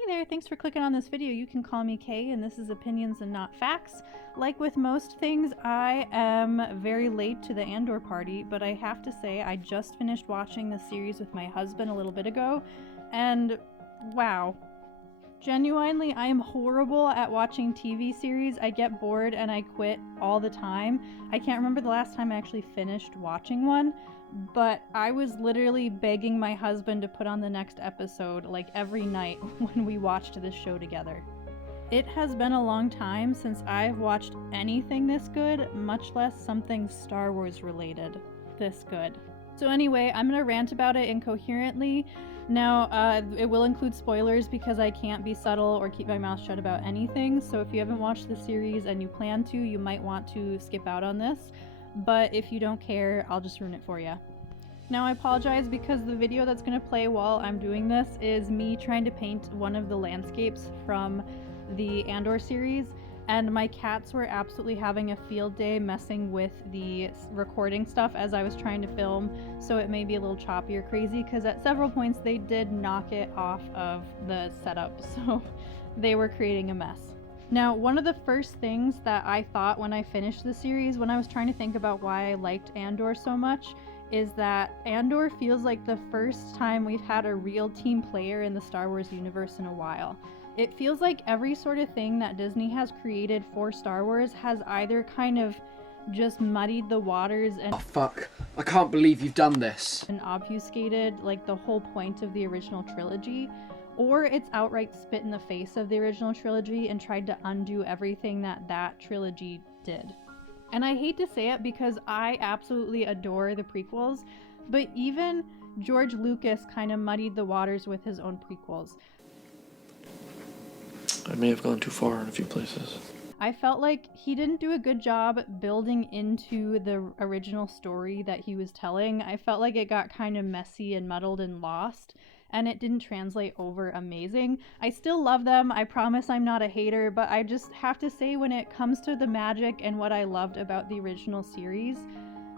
Hey there, thanks for clicking on this video. You can call me Kay, and this is Opinions and Not Facts. Like with most things, I am very late to the Andor party, but I have to say I just finished watching the series with my husband a little bit ago, and wow. Genuinely, I am horrible at watching TV series. I get bored and I quit all the time. I can't remember the last time I actually finished watching one, but I was literally begging my husband to put on the next episode like every night when we watched this show together. It has been a long time since I've watched anything this good, much less something Star Wars related this good. So anyway, I'm gonna rant about it incoherently. Now, it will include spoilers because I can't be subtle or keep my mouth shut about anything, so if you haven't watched the series and you plan to, you might want to skip out on this, but if you don't care, I'll just ruin it for you. Now, I apologize because the video that's going to play while I'm doing this is me trying to paint one of the landscapes from the Andor series, and my cats were absolutely having a field day messing with the recording stuff as I was trying to film, so it may be a little choppy or crazy because at several points they did knock it off of the setup, so they were creating a mess. Now, one of the first things that I thought when I finished the series, when I was trying to think about why I liked Andor so much, is that Andor feels like the first time we've had a real team player in the Star Wars universe in a while. It feels like every sort of thing that Disney has created for Star Wars has either kind of just muddied the waters and— Oh fuck, I can't believe you've done this. And obfuscated like the whole point of the original trilogy, or it's outright spit in the face of the original trilogy and tried to undo everything that trilogy did. And I hate to say it because I absolutely adore the prequels, but even George Lucas kind of muddied the waters with his own prequels. I may have gone too far in a few places. I felt like he didn't do a good job building into the original story that he was telling. I felt like it got kind of messy and muddled and lost, and it didn't translate over amazing. I still love them. I promise I'm not a hater, but I just have to say when it comes to the magic and what I loved about the original series,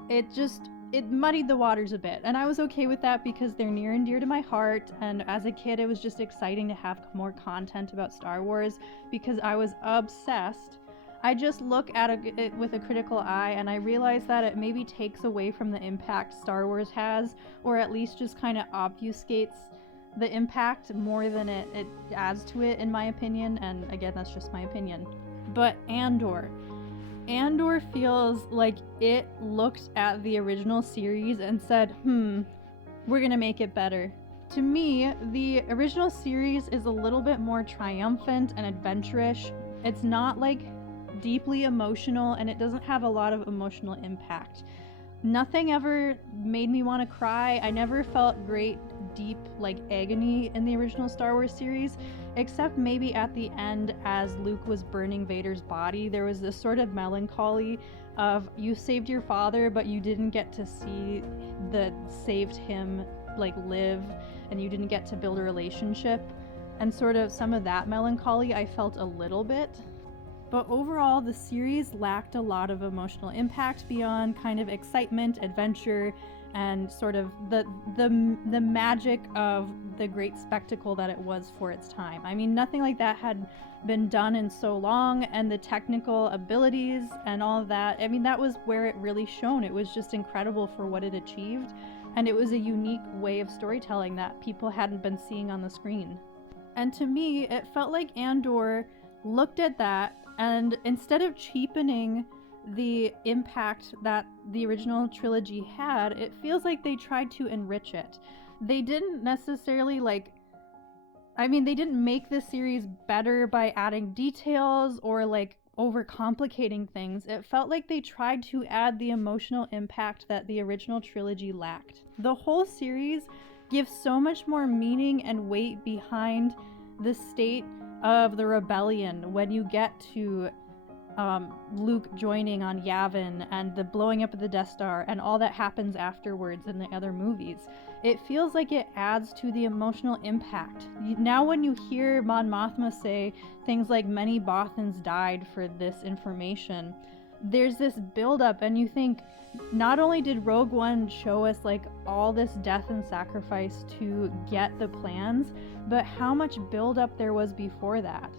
it muddied the waters a bit, and I was okay with that because they're near and dear to my heart, and as a kid it was just exciting to have more content about Star Wars because I was obsessed. I just look at it with a critical eye and I realize that it maybe takes away from the impact Star Wars has, or at least just kind of obfuscates the impact more than it adds to it, in my opinion, and again, that's just my opinion. But Andor feels like it looked at the original series and said, we're gonna make it better. To me, the original series is a little bit more triumphant and adventurous. It's not like deeply emotional, and it doesn't have a lot of emotional impact. Nothing ever made me want to cry. I never felt great, deep, like agony in the original Star Wars series, except maybe at the end as Luke was burning Vader's body. There was this sort of melancholy of you saved your father, but you didn't get to see the saved him like live, and you didn't get to build a relationship. And sort of some of that melancholy I felt a little bit. But overall, the series lacked a lot of emotional impact beyond kind of excitement, adventure, and sort of the magic of the great spectacle that it was for its time. I mean, nothing like that had been done in so long, and the technical abilities and all of that, I mean, that was where it really shone. It was just incredible for what it achieved, and it was a unique way of storytelling that people hadn't been seeing on the screen. And to me, it felt like Andor looked at that, and instead of cheapening the impact that the original trilogy had, it feels like they tried to enrich it. They didn't necessarily they didn't make the series better by adding details or like overcomplicating things. It felt like they tried to add the emotional impact that the original trilogy lacked. The whole series gives so much more meaning and weight behind the state of the rebellion when you get to Luke joining on Yavin and the blowing up of the Death Star and all that happens afterwards in the other movies. It feels like it adds to the emotional impact. Now when you hear Mon Mothma say things like many Bothans died for this information, there's this buildup, and you think, not only did Rogue One show us like all this death and sacrifice to get the plans, but how much buildup there was before that.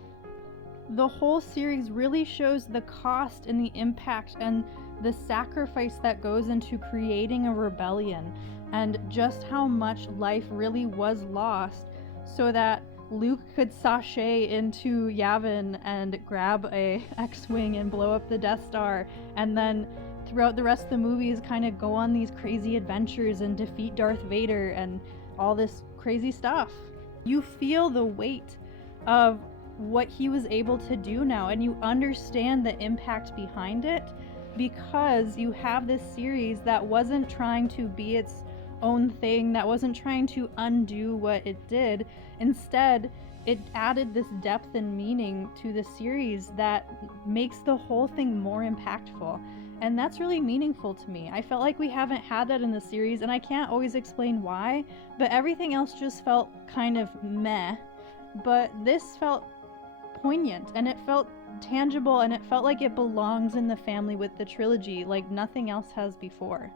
The whole series really shows the cost and the impact and the sacrifice that goes into creating a rebellion, and just how much life really was lost so that Luke could sashay into Yavin and grab a X-Wing and blow up the Death Star, and then throughout the rest of the movies kind of go on these crazy adventures and defeat Darth Vader and all this crazy stuff. You feel the weight of what he was able to do now, and you understand the impact behind it because you have this series that wasn't trying to be its own thing, that wasn't trying to undo what it did. Instead, it added this depth and meaning to the series that makes the whole thing more impactful. And that's really meaningful to me. I felt like we haven't had that in the series, and I can't always explain why, but everything else just felt kind of meh. But this felt poignant, and it felt tangible, and it felt like it belongs in the family with the trilogy like nothing else has before.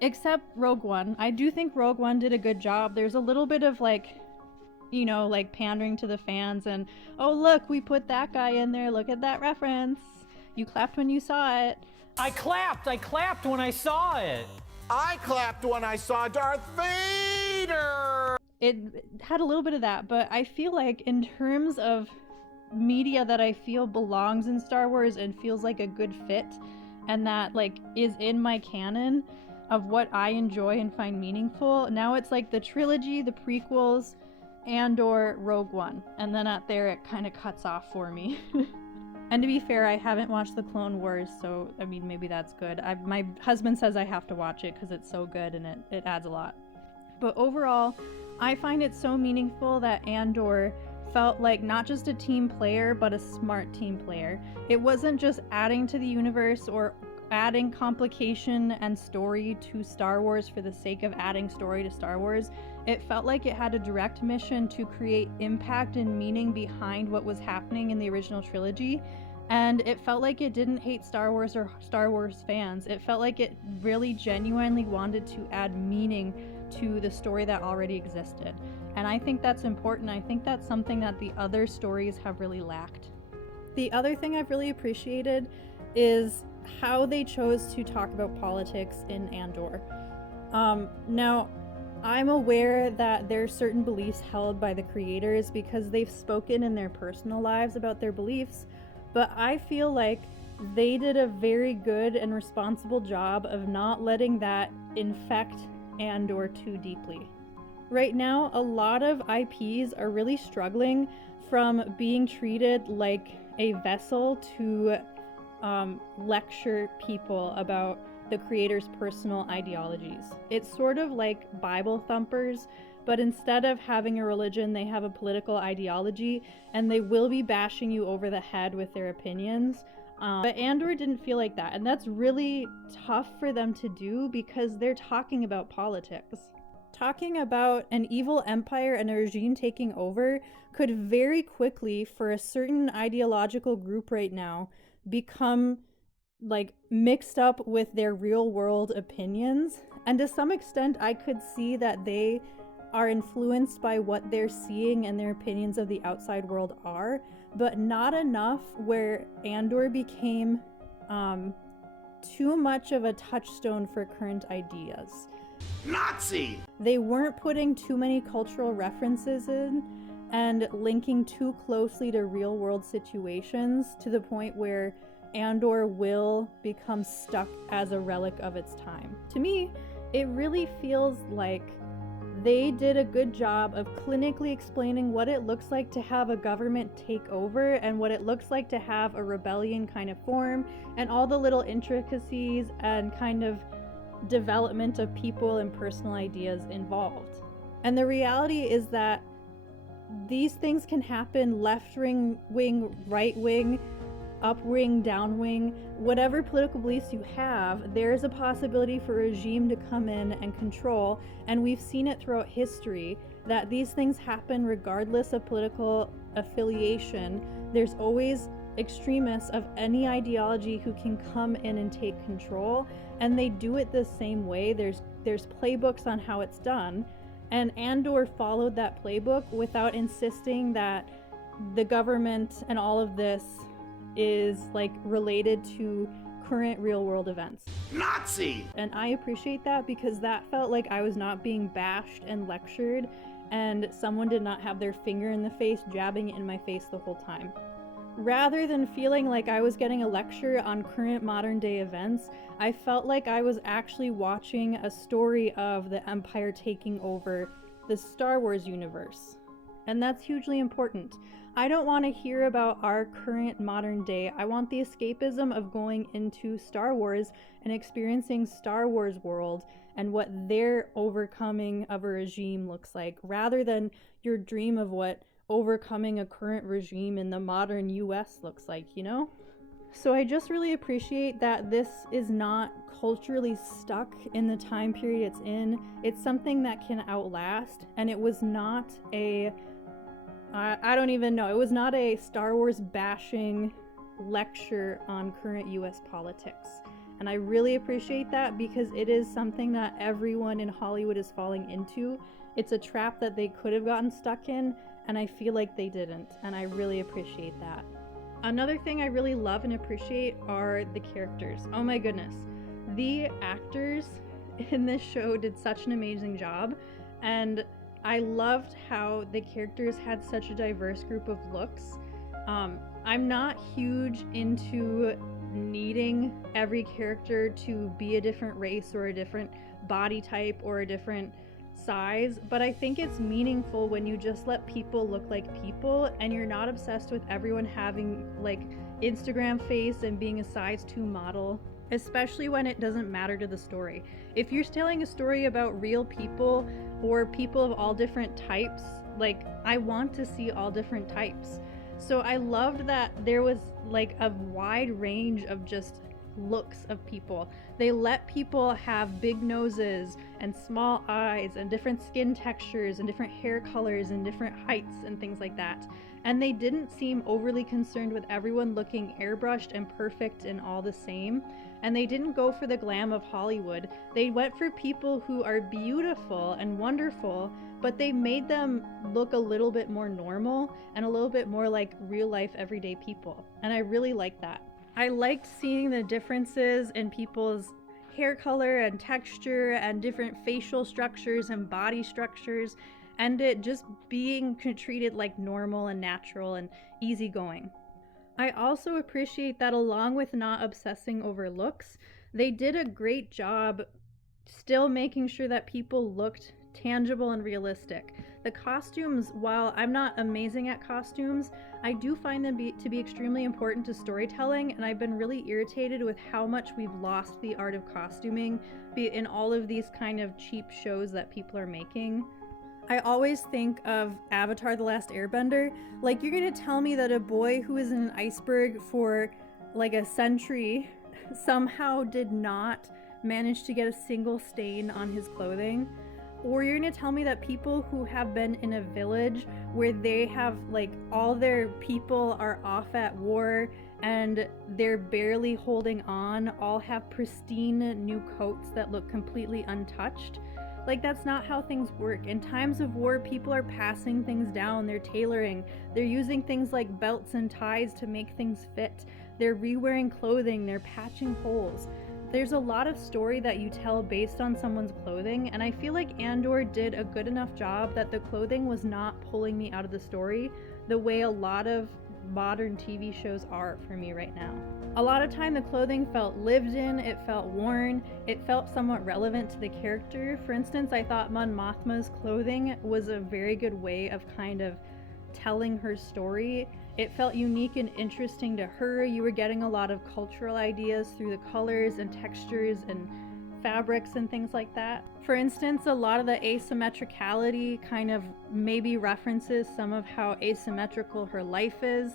Except Rogue One. I do think Rogue One did a good job. There's a little bit of like pandering to the fans and, oh look, we put that guy in there, look at that reference. You clapped when you saw it. I clapped when I saw it. I clapped when I saw Darth Vader. It had a little bit of that, but I feel like in terms of media that I feel belongs in Star Wars and feels like a good fit, and that like is in my canon of what I enjoy and find meaningful, now it's like the trilogy, the prequels, Andor, Rogue One, and then at there it kind of cuts off for me. And to be fair, I haven't watched the Clone Wars, so I mean maybe that's good. My husband says I have to watch it because it's so good and it adds a lot. But overall, I find it so meaningful that Andor felt like not just a team player, but a smart team player. It wasn't just adding to the universe or adding complication and story to Star Wars for the sake of adding story to Star Wars. It felt like it had a direct mission to create impact and meaning behind what was happening in the original trilogy. And it felt like it didn't hate Star Wars or Star Wars fans. It felt like it really genuinely wanted to add meaning to the story that already existed. And I think that's important. I think that's something that the other stories have really lacked. The other thing I've really appreciated is how they chose to talk about politics in Andor. Now, I'm aware that there are certain beliefs held by the creators because they've spoken in their personal lives about their beliefs, but I feel like they did a very good and responsible job of not letting that infect Andor too deeply. Right now, a lot of IPs are really struggling from being treated like a vessel to lecture people about the creator's personal ideologies. It's sort of like Bible thumpers, but instead of having a religion, they have a political ideology, and they will be bashing you over the head with their opinions. But Andor didn't feel like that, and that's really tough for them to do because they're talking about politics. Talking about an evil empire and a regime taking over could very quickly, for a certain ideological group right now, become like mixed up with their real world opinions. And to some extent, I could see that they are influenced by what they're seeing and their opinions of the outside world are, but not enough where Andor became too much of a touchstone for current ideas. Nazi! They weren't putting too many cultural references in and linking too closely to real world situations to the point where Andor will become stuck as a relic of its time. To me, it really feels like they did a good job of clinically explaining what it looks like to have a government take over and what it looks like to have a rebellion kind of form, and all the little intricacies and kind of development of people and personal ideas involved. And the reality is that these things can happen left wing, right wing, up wing, down wing, whatever political beliefs you have, there is a possibility for a regime to come in and control, and we've seen it throughout history that these things happen regardless of political affiliation. There's always extremists of any ideology who can come in and take control, and they do it the same way. There's playbooks on how it's done, and Andor followed that playbook without insisting that the government and all of this is like related to current real world events. Nazi! And I appreciate that, because that felt like I was not being bashed and lectured, and someone did not have their finger in the face jabbing it in my face the whole time. Rather than feeling like I was getting a lecture on current modern day events, I felt like I was actually watching a story of the Empire taking over the Star Wars universe. And that's hugely important. I don't want to hear about our current modern day. I want the escapism of going into Star Wars and experiencing Star Wars world and what their overcoming of a regime looks like, rather than your dream of what overcoming a current regime in the modern US looks like, you know? So I just really appreciate that this is not culturally stuck in the time period it's in. It's something that can outlast, and it was not a I don't even know. It was not a Star Wars bashing lecture on current US politics. And I really appreciate that, because it is something that everyone in Hollywood is falling into. It's a trap that they could have gotten stuck in, and I feel like they didn't, and I really appreciate that. Another thing I really love and appreciate are the characters. Oh my goodness. The actors in this show did such an amazing job, and I loved how the characters had such a diverse group of looks. I'm not huge into needing every character to be a different race or a different body type or a different size, but I think it's meaningful when you just let people look like people and you're not obsessed with everyone having like Instagram face and being a size 2 model, especially when it doesn't matter to the story. If you're telling a story about real people or people of all different types, like I want to see all different types. So I loved that there was like a wide range of just looks of people. They let people have big noses and small eyes and different skin textures and different hair colors and different heights and things like that. And they didn't seem overly concerned with everyone looking airbrushed and perfect and all the same. And they didn't go for the glam of Hollywood. They went for people who are beautiful and wonderful, but they made them look a little bit more normal and a little bit more like real life everyday people. And I really like that. I liked seeing the differences in people's hair color and texture and different facial structures and body structures, and it just being treated like normal and natural and easygoing. I also appreciate that along with not obsessing over looks, they did a great job still making sure that people looked tangible and realistic. The costumes, while I'm not amazing at costumes, I do find them to be extremely important to storytelling, and I've been really irritated with how much we've lost the art of costuming in all of these kind of cheap shows that people are making. I always think of Avatar: The Last Airbender. Like, you're gonna tell me that a boy who is in an iceberg for like a century somehow did not manage to get a single stain on his clothing? Or you're gonna tell me that people who have been in a village where they have like all their people are off at war and they're barely holding on, all have pristine new coats that look completely untouched? Like, that's not how things work. In times of war, people are passing things down, they're tailoring, they're using things like belts and ties to make things fit, they're re-wearing clothing, they're patching holes. There's a lot of story that you tell based on someone's clothing, and I feel like Andor did a good enough job that the clothing was not pulling me out of the story the way a lot of modern TV shows are for me right now. A lot of time the clothing felt lived in, it felt worn, it felt somewhat relevant to the character. For instance, I thought Mon Mothma's clothing was a very good way of kind of telling her story. It felt unique and interesting to her. You were getting a lot of cultural ideas through the colors and textures and fabrics and things like that. For instance, a lot of the asymmetricality kind of maybe references some of how asymmetrical her life is.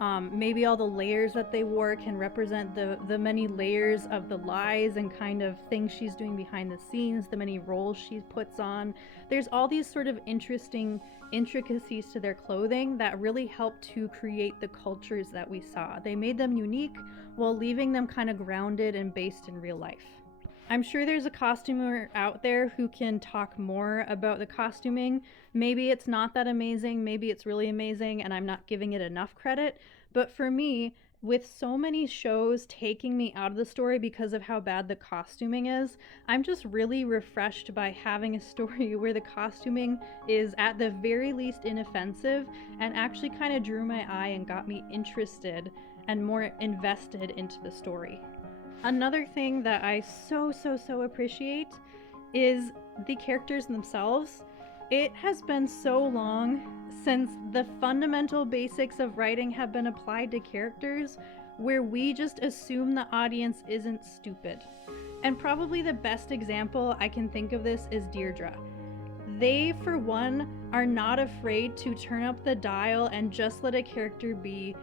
Maybe all the layers that they wore can represent the many layers of the lies and kind of things she's doing behind the scenes, the many roles she puts on. There's all these sort of interesting intricacies to their clothing that really help to create the cultures that we saw. They made them unique while leaving them kind of grounded and based in real life. I'm sure there's a costumer out there who can talk more about the costuming. Maybe it's not that amazing, maybe it's really amazing and I'm not giving it enough credit. But for me, with so many shows taking me out of the story because of how bad the costuming is, I'm just really refreshed by having a story where the costuming is at the very least inoffensive and actually kind of drew my eye and got me interested and more invested into the story. Another thing that I so appreciate is the characters themselves. It has been so long since the fundamental basics of writing have been applied to characters where we just assume the audience isn't stupid. And probably the best example I can think of this is Deirdre. They, for one, are not afraid to turn up the dial and just let a character be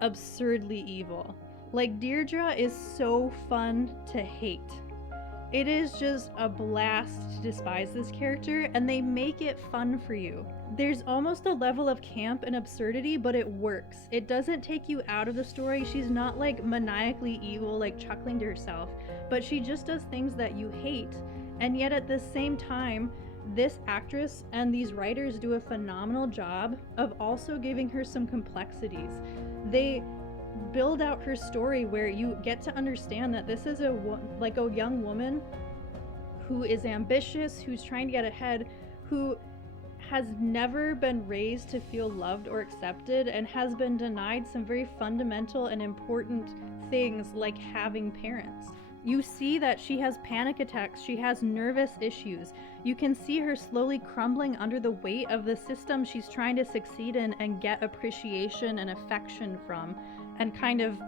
absurdly evil. Like, Deirdre is so fun to hate. It is just a blast to despise this character, and they make it fun for you. There's almost a level of camp and absurdity, but it works. It doesn't take you out of the story. She's not like maniacally evil, like chuckling to herself, but she just does things that you hate. And yet at the same time, this actress and these writers do a phenomenal job of also giving her some complexities. They build out her story where you get to understand that this is a young woman who is ambitious, who's trying to get ahead, who has never been raised to feel loved or accepted and has been denied some very fundamental and important things like having parents. You see that she has panic attacks, she has nervous issues. You can see her slowly crumbling under the weight of the system she's trying to succeed in and get appreciation and affection from, and kind of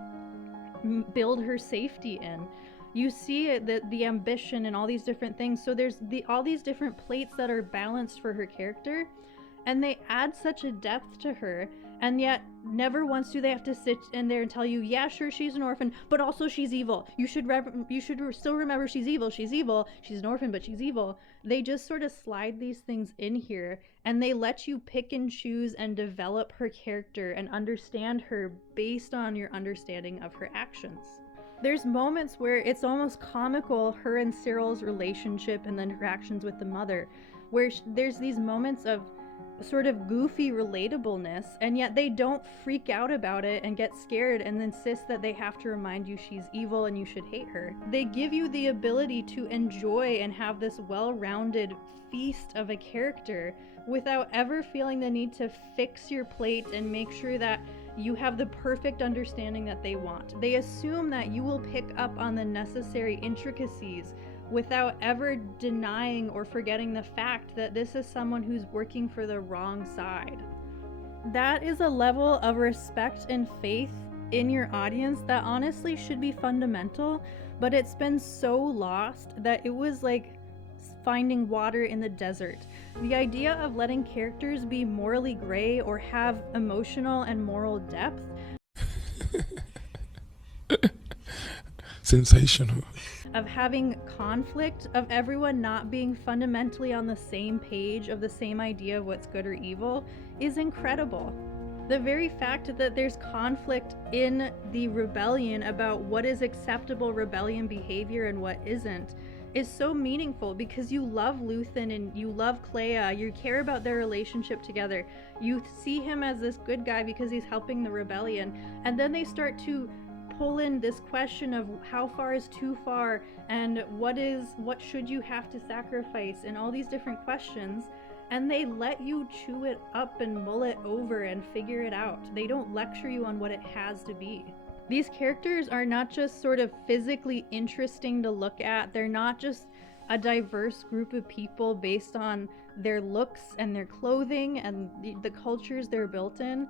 build her safety in. You see the ambition and all these different things. So there's all these different plates that are balanced for her character, and they add such a depth to her. And yet, never once do they have to sit in there and tell you, yeah, sure, she's an orphan, but also she's evil. You should still remember she's evil. She's evil. She's an orphan, but she's evil. They just sort of slide these things in here, and they let you pick and choose and develop her character and understand her based on your understanding of her actions. There's moments where it's almost comical, her and Cyril's relationship and then her actions with the mother, where there's these moments of sort of goofy relatableness, and yet they don't freak out about it and get scared and insist that they have to remind you she's evil and you should hate her. They give you the ability to enjoy and have this well-rounded feast of a character without ever feeling the need to fix your plate and make sure that you have the perfect understanding that they want. They assume that you will pick up on the necessary intricacies without ever denying or forgetting the fact that this is someone who's working for the wrong side. That is a level of respect and faith in your audience that honestly should be fundamental, but it's been so lost that it was like finding water in the desert. The idea of letting characters be morally gray or have emotional and moral depth. Sensational. Of having conflict, of everyone not being fundamentally on the same page of the same idea of what's good or evil is incredible. The very fact that there's conflict in the rebellion about what is acceptable rebellion behavior and what isn't is so meaningful, because you love Luthen and you love Clea, you care about their relationship together, you see him as this good guy because he's helping the rebellion, and then they start to pull in this question of how far is too far and what should you have to sacrifice and all these different questions, and they let you chew it up and mull it over and figure it out. They don't lecture you on what it has to be. These characters are not just sort of physically interesting to look at, they're not just a diverse group of people based on their looks and their clothing and the cultures they're built in.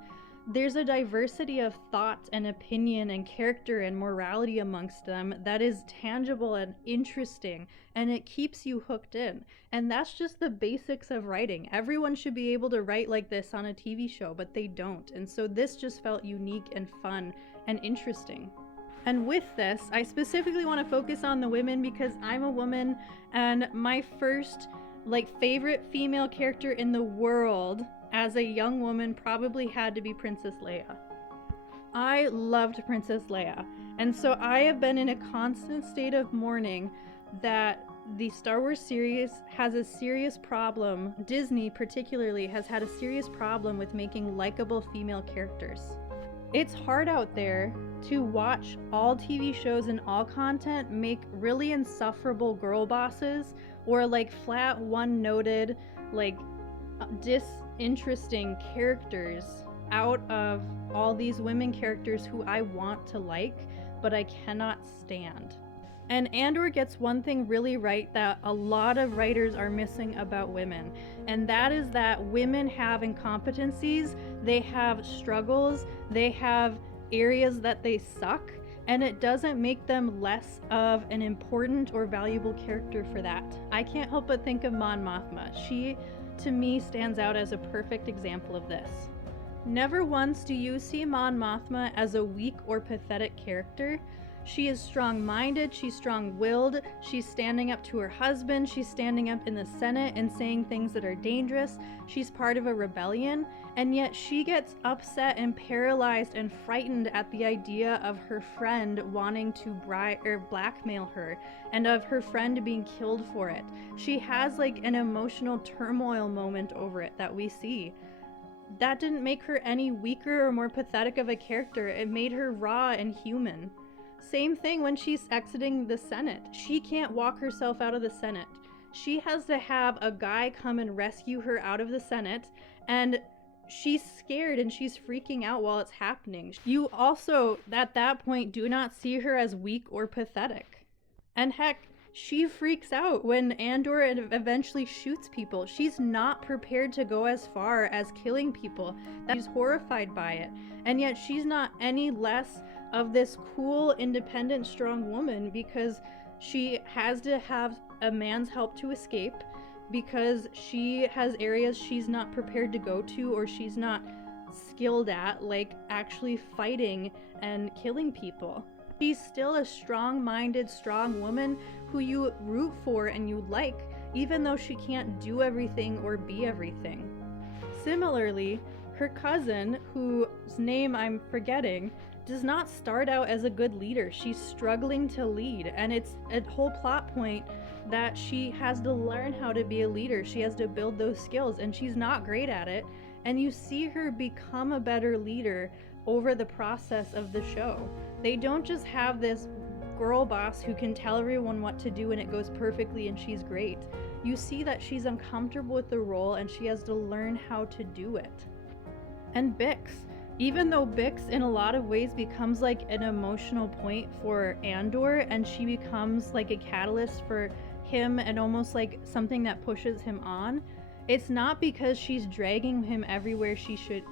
there's a diversity of thought and opinion and character and morality amongst them that is tangible and interesting, and it keeps you hooked in. And that's just the basics of writing. Everyone should be able to write like this on a TV show, but they don't. And so this just felt unique and fun and interesting. And with this, I specifically want to focus on the women because I'm a woman, and my first favorite female character in the world as a young woman probably had to be Princess Leia. I loved Princess Leia, and so I have been in a constant state of mourning that the Star Wars series has a serious problem. Disney particularly has had a serious problem with making likable female characters. It's hard out there to watch all TV shows and all content make really insufferable girl bosses or flat one-noted disinteresting characters out of all these women characters who I want to like, but I cannot stand. And Andor gets one thing really right that a lot of writers are missing about women, and that is that women have incompetencies, they have struggles, they have areas that they suck, and it doesn't make them less of an important or valuable character for that. I can't help but think of Mon Mothma. She, to me, stands out as a perfect example of this. Never once do you see Mon Mothma as a weak or pathetic character. She is strong-minded, she's strong-willed, she's standing up to her husband, she's standing up in the Senate and saying things that are dangerous, she's part of a rebellion, and yet she gets upset and paralyzed and frightened at the idea of her friend wanting to blackmail her, and of her friend being killed for it. She has an emotional turmoil moment over it that we see. That didn't make her any weaker or more pathetic of a character, it made her raw and human. Same thing when she's exiting the Senate. She can't walk herself out of the Senate. She has to have a guy come and rescue her out of the Senate, and she's scared and she's freaking out while it's happening. You also, at that point, do not see her as weak or pathetic. And heck, she freaks out when Andor eventually shoots people. She's not prepared to go as far as killing people. She's horrified by it. And yet she's not any less of this cool, independent, strong woman because she has to have a man's help to escape, because she has areas she's not prepared to go to or she's not skilled at, like actually fighting and killing people. She's still a strong-minded, strong woman who you root for and you like, even though she can't do everything or be everything. Similarly, her cousin, whose name I'm forgetting, does not start out as a good leader. She's struggling to lead, and it's a whole plot point that she has to learn how to be a leader. She has to build those skills, and she's not great at it. And you see her become a better leader over the process of the show. They don't just have this girl boss who can tell everyone what to do and it goes perfectly and she's great. You see that she's uncomfortable with the role and she has to learn how to do it. And Bix. Even though Bix in a lot of ways becomes an emotional point for Andor, and she becomes a catalyst for him and almost something that pushes him on, it's not because she's dragging him everywhere he should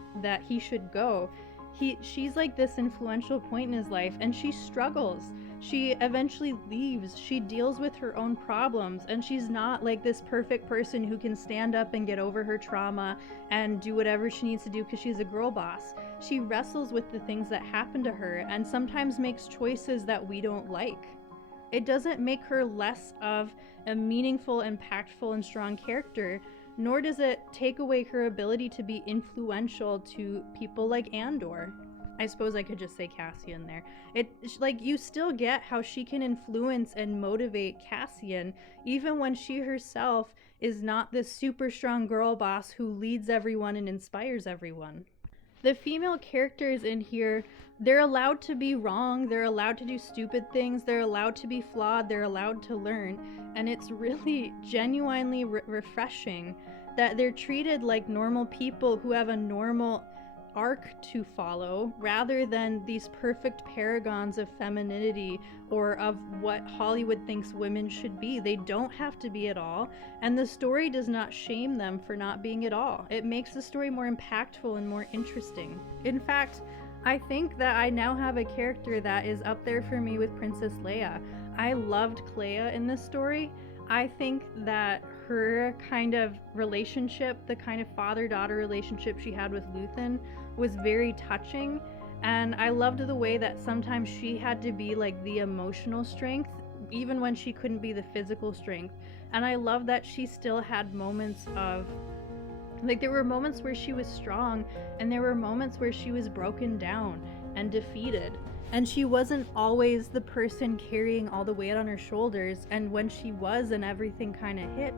go. She's this influential point in his life, and she struggles. She eventually leaves. She deals with her own problems, and she's not this perfect person who can stand up and get over her trauma and do whatever she needs to do because she's a girl boss. She wrestles with the things that happen to her and sometimes makes choices that we don't like. It doesn't make her less of a meaningful, impactful, and strong character, nor does it take away her ability to be influential to people like Andor. I suppose I could just say Cassian there. It's you still get how she can influence and motivate Cassian, even when she herself is not this super strong girl boss who leads everyone and inspires everyone. The female characters in here, they're allowed to be wrong, they're allowed to do stupid things, they're allowed to be flawed, they're allowed to learn, and it's really genuinely refreshing that they're treated like normal people who have a normal arc to follow rather than these perfect paragons of femininity or of what Hollywood thinks women should be. They don't have to be at all, and the story does not shame them for not being at all. It makes the story more impactful and more interesting. In fact, I think that I now have a character that is up there for me with Princess Leia. I loved Clea in this story. I think that her kind of relationship, the kind of father-daughter relationship she had with Luthen, was very touching, and I loved the way that sometimes she had to be like the emotional strength even when she couldn't be the physical strength. And I love that she still had moments of, like, there were moments where she was strong and there were moments where she was broken down and defeated. And she wasn't always the person carrying all the weight on her shoulders, and when she was and everything kind of hit,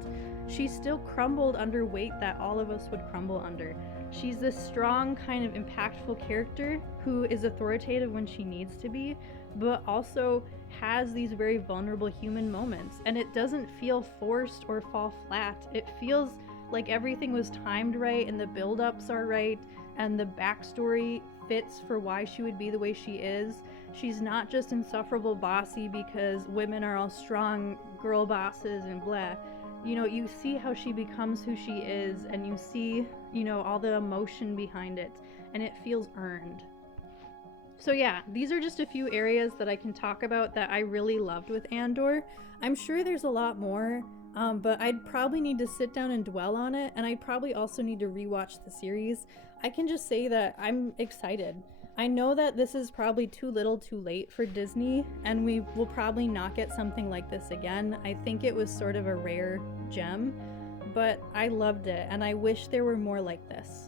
she still crumbled under weight that all of us would crumble under. She's this strong, kind of impactful character who is authoritative when she needs to be, but also has these very vulnerable human moments, and it doesn't feel forced or fall flat. It feels like everything was timed right, and the build-ups are right, and the backstory fits for why she would be the way she is. She's not just insufferable bossy because women are all strong girl bosses and blah. You know, you see how she becomes who she is, and you see, you know, all the emotion behind it, and it feels earned. So yeah, these are just a few areas that I can talk about that I really loved with Andor. I'm sure there's a lot more, but I'd probably need to sit down and dwell on it, and I'd probably also need to rewatch the series. I can just say that I'm excited. I know that this is probably too little too late for Disney, and we will probably not get something like this again. I think it was sort of a rare gem, but I loved it, and I wish there were more like this.